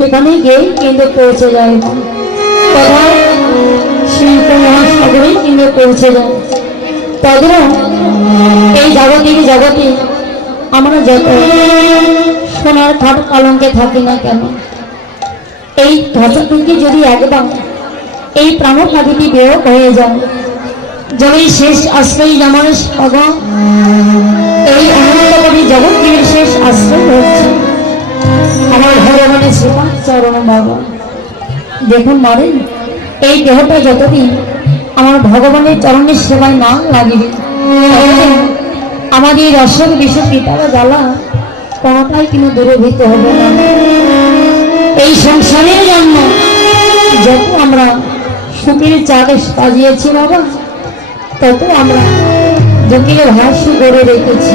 সেখানে গিয়ে কিন্তু পৌঁছে যায়। কোথায় শিল্প মহাসাগরে কিন্তু পৌঁছে যায়। তাদেরও এই জাগতিক জগতে আমরা যত সোনার খাট পালঙ্কে থাকি না কেন, এই ধাঁচা থেকে যদি একবার এই প্রাণ পাখিটি হয়ে যায় যবে শেষ আশ্রয় যেমন সগা এই অনন্তকরী জগৎটির শেষ আশ্রয় হচ্ছে। আমার ভগবানের সেবা চরণ বাবা। দেখুন মারে, এই দেহটা যতদিন আমার ভগবানের চরণের সেবায় না লাগিবে আমাদের এই রসক বিশ্ব পিতারা জ্বালা কোনোটাই কিন্তু দূরভূত হবে না। এই সংসারের জন্য যত আমরা সুখের চাঁদে সাজিয়েছি বাবা, তত আমরা দুঃখের ভাষ্য করে রেখেছি।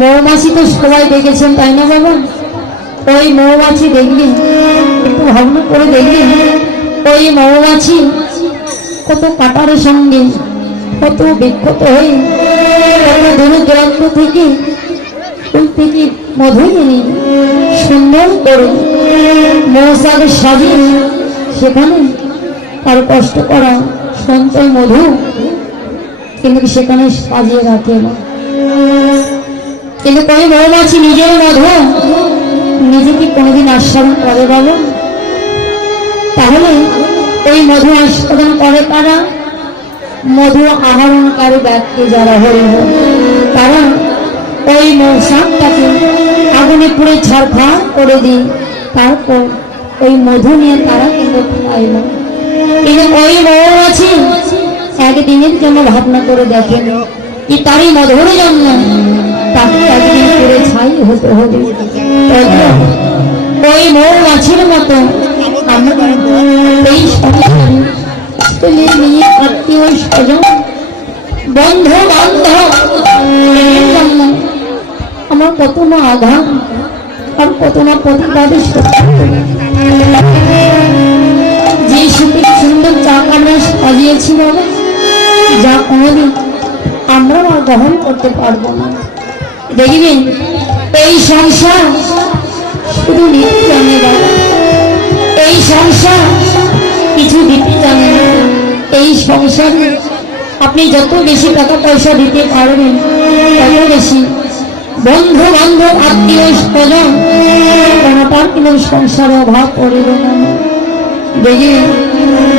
মৌমাছি তো সবাই দেখেছেন, তাই না বাবা? ওই মৌমাছি দেখলি একটু ভাবনা করে দেখবি। ওই মৌমাছি কত কাটার সঙ্গে, কত বিক্ষত হয়ে কত দূর দূরান্ত থেকে, ফুল থেকে মধু নিয়ে সুন্দর করে মৌসাকে সাজিয়ে সেখানে তার কষ্ট করা সঞ্চয় মধু কিন্তু সেখানে সাজিয়ে রাখে না। কিন্তু কোনো মৌমাছি নিজের মধু নিজে কি কোনোদিন আস্বাদন করে বাবু তাহলে ওই মধু আস্বাদন করে তারা। মধু আহরণকারী ব্যক্তি যারা হইল তারা ওই মৌসাকটাকে আগুনে পুড়ে ছাড়খাড় করে দিই তারপর ওই মধু নিয়ে তারা কিন্তু খাইল কিন্তু ওই মৌমাছি একদিনের জন্য ভাবনা করে দেখেন। কি তারই মধুর জন্য? তাকে একদিন করে ছাই হতে হবে। ওই মৌমাছির মতো আমরা এই সংসারে আত্মীয় স্বজন বন্ধু বান্ধব আমার কত না আঘাত আর কত না প্রতিবাদের যে সুখের সুন্দর চাক আমরা সাজিয়েছি যা কোনোদিন আমরা আর গ্রহণ করতে পারব না। দেখবেন এই সংসার শুধু নিতে জানে বাবা। এই সংসার কিছু দিতে জানে না। এই সংসারে আপনি যত বেশি টাকা পয়সা দিতে পারবেন, তত বেশি বন্ধু বান্ধব আত্মীয় স্বজন কোনোটার কিন্তু সংসারে অভাব পড়বে না। দেখে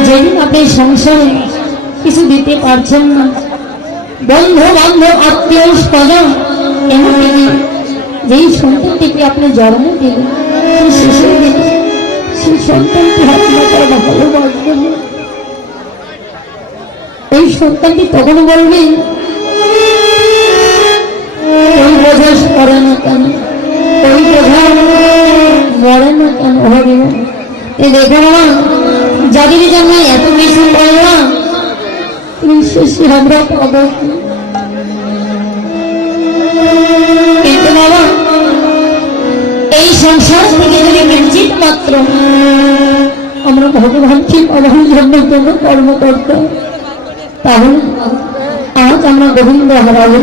যেদিন আপনি সংসারে কিছু দিতে পারছেন না বন্ধু বান্ধব আত্মীয় স্বজন এমনকি যেই সন্তানটিকে আপনি জন্ম দিলেন শেষের দিনে সেই সন্তানটি আপনার ভালোবাসবেন। ওই সন্তানটি তখন বলবেন কেন? কেন যাদের জন্য এত বেশি বললাম শেষে আমরা পাবো মাত্র আমরা ভগবানকে পাওয়ার জন্য কর্ম করতাম তাহলে আজ আমরা গোবিন্দ হারাবো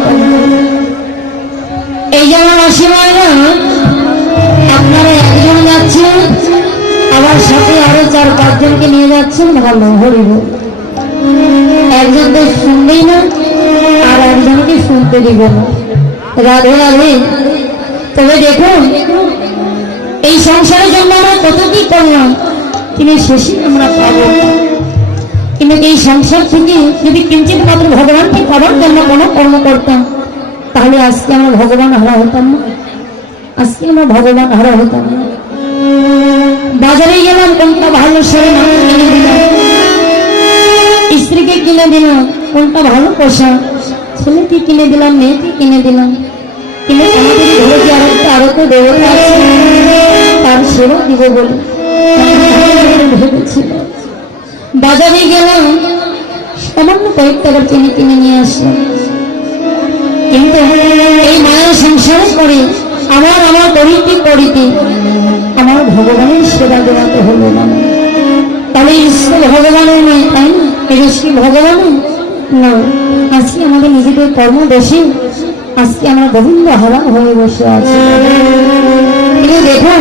এই যেমন আশীর্বাদরা আপনারা একজন যাচ্ছেন আবার সাথে আরও চার পাঁচজনকে নিয়ে যাচ্ছেন, ভালো হরিব একজন তো শুনবেই না, আর একজনকে শুনতে দিব না। রাধে রাধে। তবে দেখুন এই সংসারের জন্য আমরা কত কি করলাম কিন্তু শেষে আমরা পাবো। কিন্তু এই সংসার থেকে যদি কিঞ্চিত মাত্র ভগবানকে পাবার জন্য কোনো কর্ম করতাম, তাহলে আজকে আমরা ভগবান হারা হতাম না। আজকে আমরা ভগবান হারা হতাম না। বাজারে গেলাম, কোনটা ভালো শাড়ি না কিনে দিলাম স্ত্রীকে কিনে দিলাম, কোনটা ভালো পোশাক, ছেলেকে কিনে দিলাম, মেয়েকে কিনে দিলাম। কিন্তু আমাদের ঘরে যে আর দেবতা তার সেবা দিব বলে। ভেবেছিলাম বাজারে গেলাম, সামান্য কয়েক টাকার কিনে কিনে নিয়ে আসলাম। কিন্তু এই মায়ের সংসার করে আমার আমার করিতে করিতে আমার ভগবানের সেবা দেওয়াতে হলো না। তাহলে ঈশ্বর ভগবানের নয় তাই না? এটা শ্রী ভগবানের না, আজকে আমাদের নিজেদের কর্ম বেশি আজকে আমরা গোবিন্দ হারান হয়ে বসে আছি। কিন্তু দেখুন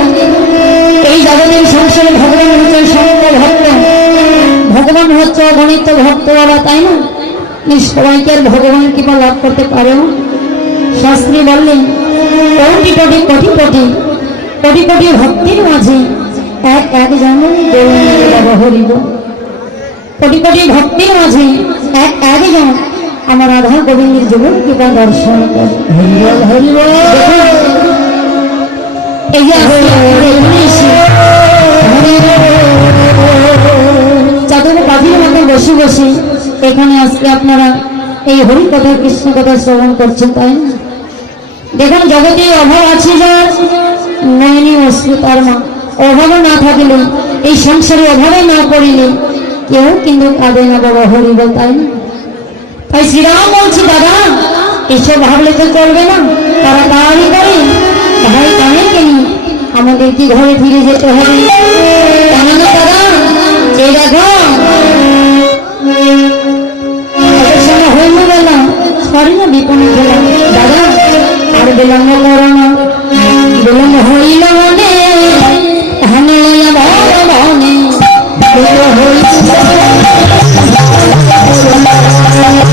ভগবান হচ্ছে সত্য ভক্ত। ভগবান হচ্ছে অগণিত ভক্ত বাবা, তাই না? এই সবাইকে আর ভগবান কৃপা লাভ করতে পারেও শাস্ত্রী বললেন, কোটি কোটি কোটি কোটি কোটি কোটি ভক্তির মাঝে এক এক জন হরিব কোটি কোটি ভক্তির মাঝে এক একজন আমার রাধা গোবিন্দের জীবন কৃপা দর্শন এই যে চাদর পাখির মতো বসে বসে এখানে আজকে আপনারা এই হরি কথা কৃষ্ণ কথা শ্রবণ করছেন, তাই না? দেখুন, জগতে অভাব আছে যার নয়নি অশ্রু তার মা। অভাব না থাকলে, এই সংসারে অভাবে না পড়িলে কেউ কিন্তু কাঁদে না বড় হরিব তাই না? তাই শ্রীরাম বলছি, দাদা, এসব ভাবলে তো চলবে না। তারা তাড়াতাড়ি করে ভাই কেন আমাদের কি ঘরে ফিরে যেতে হবে? কেন না দাদা এই দেখো সরি না দাদা, আর বিলম্ব না হইল মনে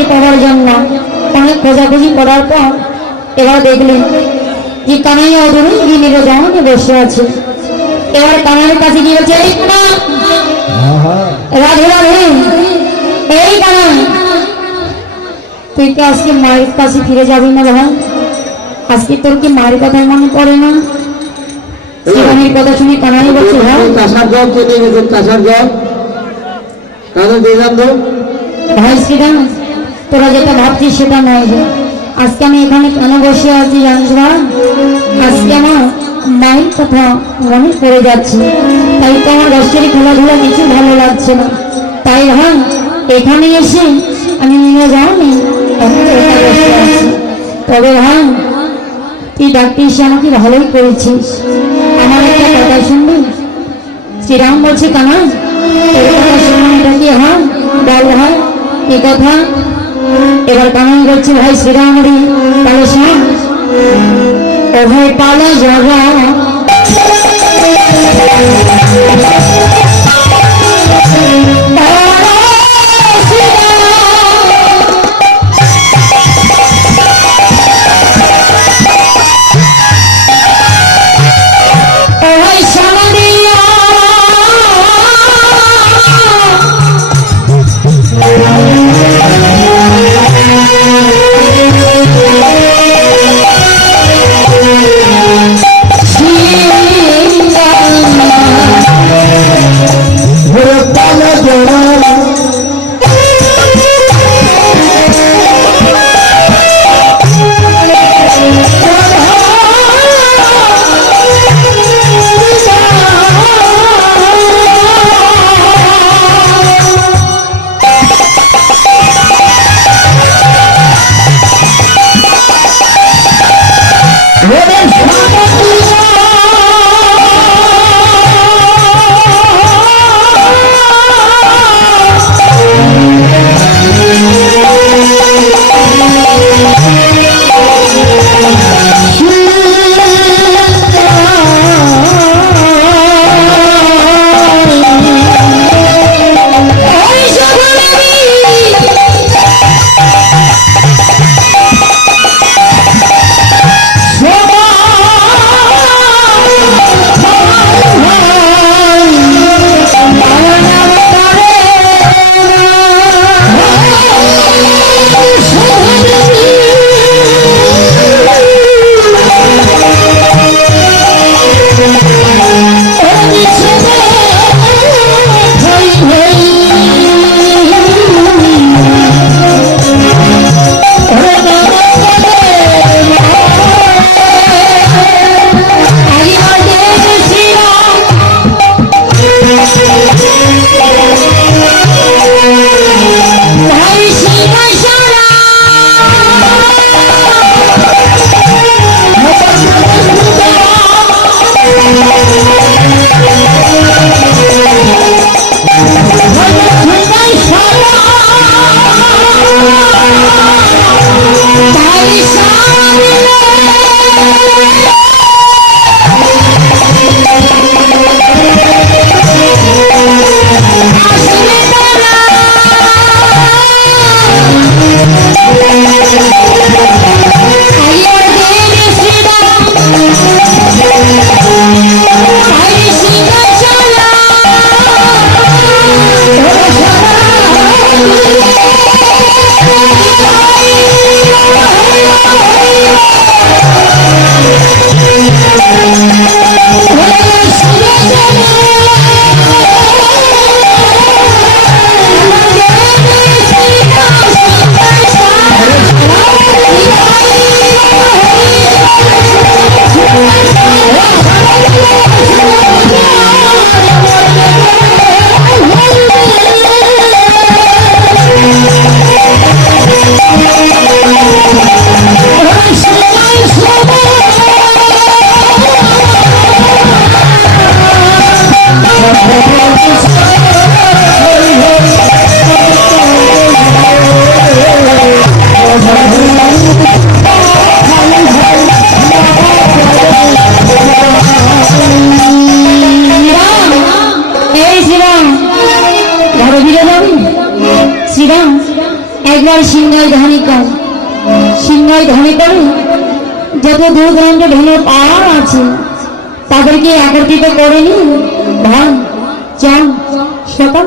কানাইকে পড়ার জন্য অনেক খোঁজাখুঁজি করার পর এবার দেখলেন যে কানাই অদূরে গিয়ে নিরজনে বসে আছে। এবার কানাইয়ের কাছে গিয়ে বলছে "এই কানা, রাধে রাধে! এই কানাই! তুই কি আজকে মায়ের কাছে ফিরে যাবি না ভাই আজকে তোর কি মায়ের কথা মনে পড়ে না? শ্রীরামের কথা শুনে কানাই বলছে হ্যাঁ। কাঁসার জল চলে গেছে? কাঁসার জল? তো। ভাই শ্রীরাম। তোরা যেটা ভাবছিস সেটা নয় রে। আজকে আমি এখানে কেন বসে আছি জানিস ভাই আজকে আমার মায়ের কথা মনে পড়ে যাচ্ছে। তাই তো আমার রসের খেলাধুলা কিছু ভালো লাগছে না। তাই ভাই এখানে এসে আমি নিয়ে যাওনি। তবে হ্যাঁ তুই ডাক্তার আমাকে ভালোই করেছিস। আমার একটা কথা শুনবি? শ্রীরাম বলছে কানা এটা কি হয়? বল ভাই এ কথা এবার কানাই করছি ভাই শ্রীরামরি তাহলে শোন। ও ভাই পালা জগা।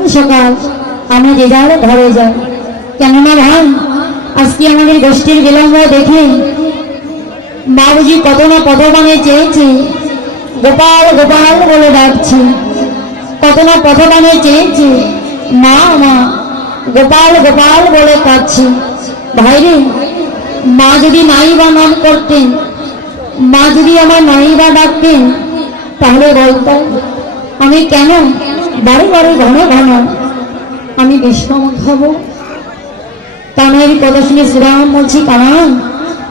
সকাল। আমরা যে যার ঘরে যাই। কেননা ভাই, আজকে আমাদের গোষ্ঠীর বিলম্ব দেখে বাবুজি কত না মানে চেয়েছে। গোপাল গোপাল বলে ডাকছে। কত না মানে চেয়েছে। মা মা, গোপাল গোপাল বলে কাঁদছে। ভাইরে মা যদি নাই বা নাম করতেন, মা যদি আমার নাই বা ডাকতেন, তাহলে বলতো আমি কেন বারে বারে ঘন ঘন আমি বিষ্ণু খাব কানের কথা শুনে শ্রীরাম বলছি, কানান,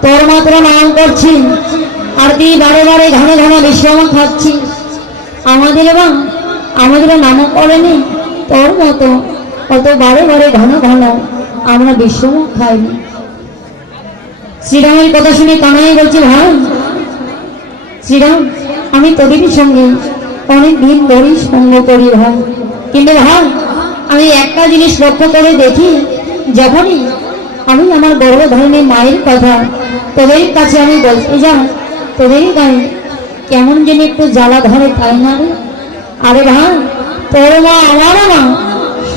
তোর মাত্র নাম করছি, আর তুই বারে বারে ঘন ঘন বিশ্রাম খাচ্ছি আমাদের এবং আমাদের নাম করেনি, তোর মতো কত বারে বারে ঘন ঘন আমরা বিশ্রাম খাইনি শ্রীরামের কথা শুনে কানাই বলছি, ভাই, শ্রীরাম, আমি তোদেরই সঙ্গে অনেক দিন ধরেই সঙ্গ করি ভাই কিন্তু ভাই আমি একটা জিনিস লক্ষ্য করে দেখি, যখনই আমি আমার গর্ভধারণের মায়ের কথা তোদের কাছে আমি বলতে যাই তোদেরই গায়ে কেমন যেন একটু জ্বালা ধরে, তাই না রে? আরে ভাই তোর মা আমারও মা,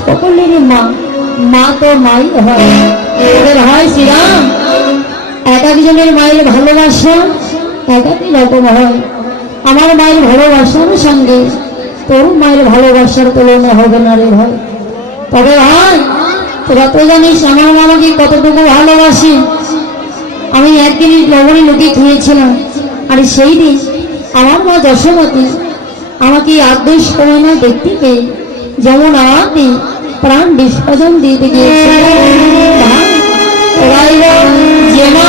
সকলেরই মা মা তো মাই হয়। ভাই শ্রীরাম, এক একজনের মায়ের ভালোবাসা এক একই রকম হয়। আমার মায়ের ভালোবাসার সঙ্গে তোর মায়ের ভালোবাসার তুলনা হবে না রে ভাই। তবে ভাই তোরা তো জানিস আমার মা আমাকে কতটুকু ভালোবাসি। আমি একদিন লবণী লুকিয়ে খেয়েছিলাম আর সেই দিন আমার মা যশোমতী আমাকে আদেশ করে না যেমন আমাকে প্রাণ বিসর্জন দিতে গিয়েছে ভাই, ওরাই যে মা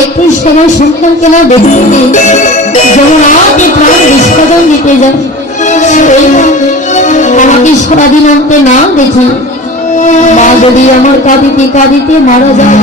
একত্রিশ সময় সন্তানকে না দেখতে পেয়ে যেমন আমাকে প্রাণ বিসর্জন দিতে যান আমাকে সারাদিন আনতে না দেখি মা যদি আমার কাঁদিতে কাঁদিতে মারা যায়।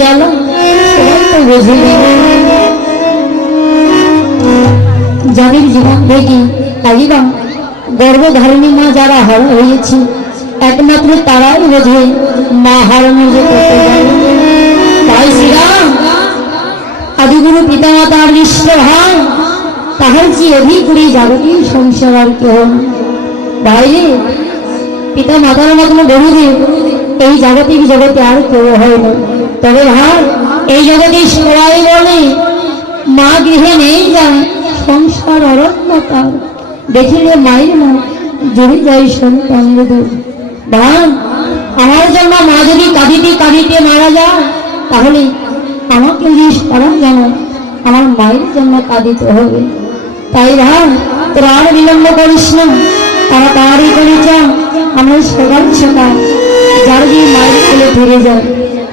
জানো? তো বুঝিনি যাদের জীবন থেকে তাইবা গর্ভধারিণী মা যারা হারা হয়েছে একমাত্র তারাই বোঝে মা হারানো যে তাই শ্রীরাম আদিগুরু পিতা মাতার নিষ্ঠ হয়, তাহার যে অধিক করে জাগতিক সংসার আর কেহ। বাইরে পিতা মাতার মতন বহুদেব এই জাগতিক জগতে আর কেউ হয় না। তবে ভাই এই জগতে সবাই বলে, মা গৃহে নেই যায় সংসার অরণ্যতার। দেখিলে মায়ের মা যায় সন্তানের দুধ ভাই আমার জন্য মা যদি কাঁদিতে কাঁদিতে মারা যায়, তাহলে আমাকে যে স্মরণ যেন আমার মায়ের জন্য কাঁদিতে হবে। তাই ভাই তোরা আর বিলম্ব করিস না তারা তাড়াতাড়ি করে যা আমরা সকাল সকাল। যার যে মায়ের কোলে ফিরে যায়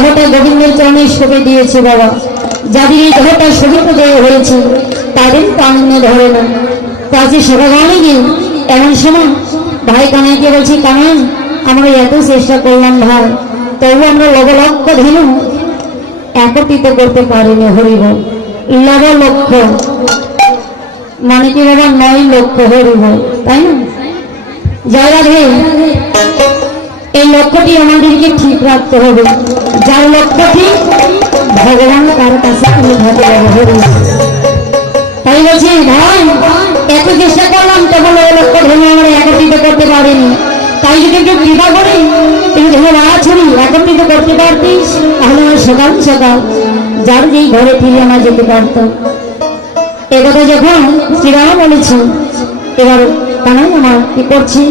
দেহটা গোবিন্দের চরণে শোকে দিয়েছে বাবা। যাদের এই দেহটা শোভিত দেহ হয়েছে, তাদের তো ধরে না। আজকে সকালে গিয়ে এমন সময় ভাই কানাইকে বলছি, কানাই, আমরা এত চেষ্টা করলাম ভাই, তবু আমরা লবলক্ষ ধেনু একত্রিত করতে পারিনি হরিব। লব লক্ষ মানে কি বাবা নয় লক্ষ হরিব, তাই না? জয় রাধে। এই লক্ষ্যটি আমাদেরকে ঠিক রাখতে হবে। যার লক্ষ্যটি ভগবান কার কাছে ধরতে হবে তাই বলছি, ভাই, এত চেষ্টা করলাম, তখন ওই লক্ষ্য ধরে আমরা একত্রিত করতে পারিনি। তাই যদি একটু কৃপা করি তুমি ধরে ছড়ি একত্রিত করতে পারতিস? তাহলে আমার সকাল সকাল যার যেই ঘরে ফিরে আমার যেতে পারতাম। একথা যখন শ্রীরাম বলেছি এবার কানাই আমার কি করছি?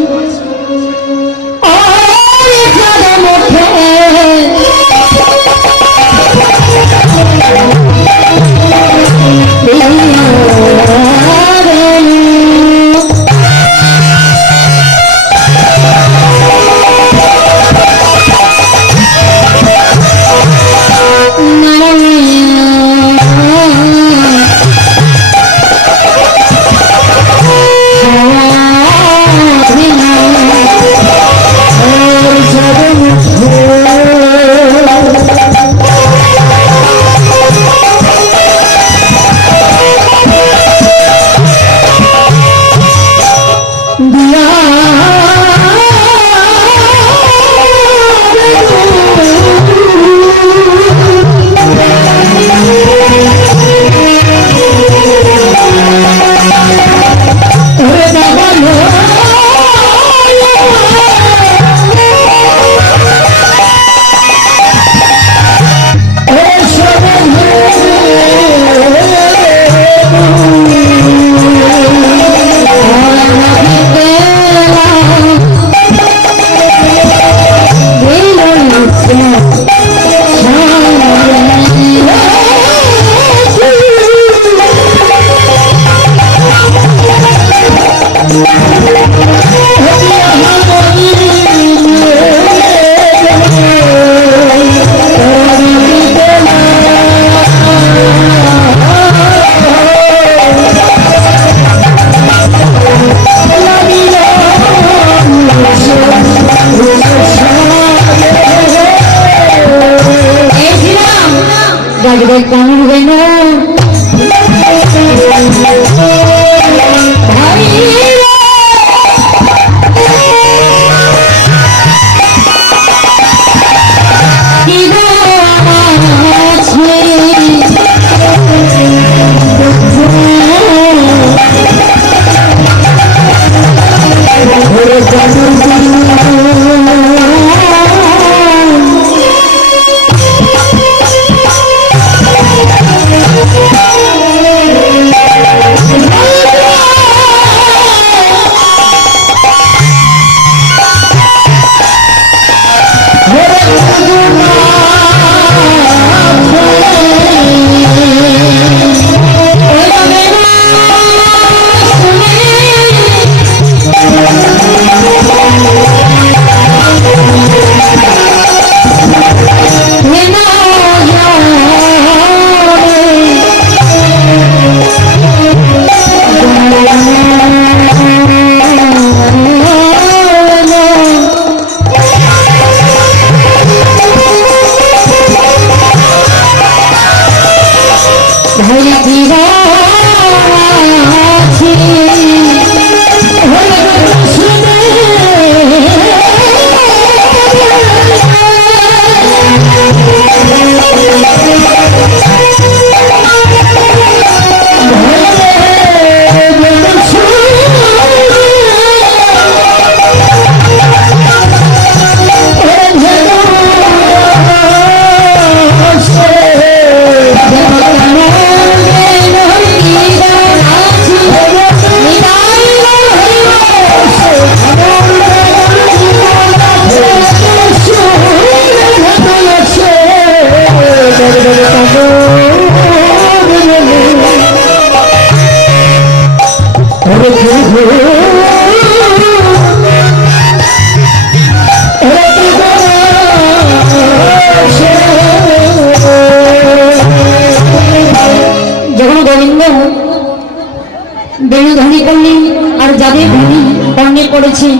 কর্ণে পড়েছে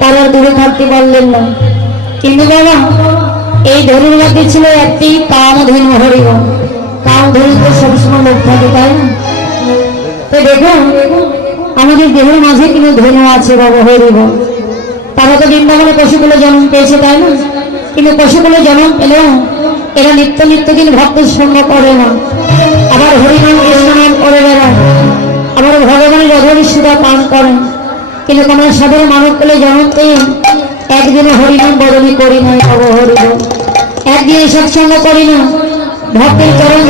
তারা দূরে থাকতে পারলেন না। কিন্তু বাবা, এই ধনুর মধ্যে ছিল একটি কামধেনু হরিব কামধেনু তো সবসময় লোক থাকে, তাই না? তো দেখুন আমাদের দেহের মাঝে কিন্তু ধনু আছে বাবা হরিব তারা তো বৃন্দাবনে পশুগুলো জন্ম পেয়েছে, তাই না? কিন্তু পশুগুলো জন্ম পেলেও এরা নিত্য নিত্য দিন ভক্ত সঙ্গ করে না। আবার হরিনাম কৃষ্ণ করে বেড়ায়। আবার ভগবানের অধরি সুদা পান করেন। কিন্তু তোমার সাধারণ মানুষ বলে জন্মতে একদিনে হরিনাম বদলি করি নাই অবহরিণ একদিনে সৎসঙ্গ করি না, ভক্তের চরণ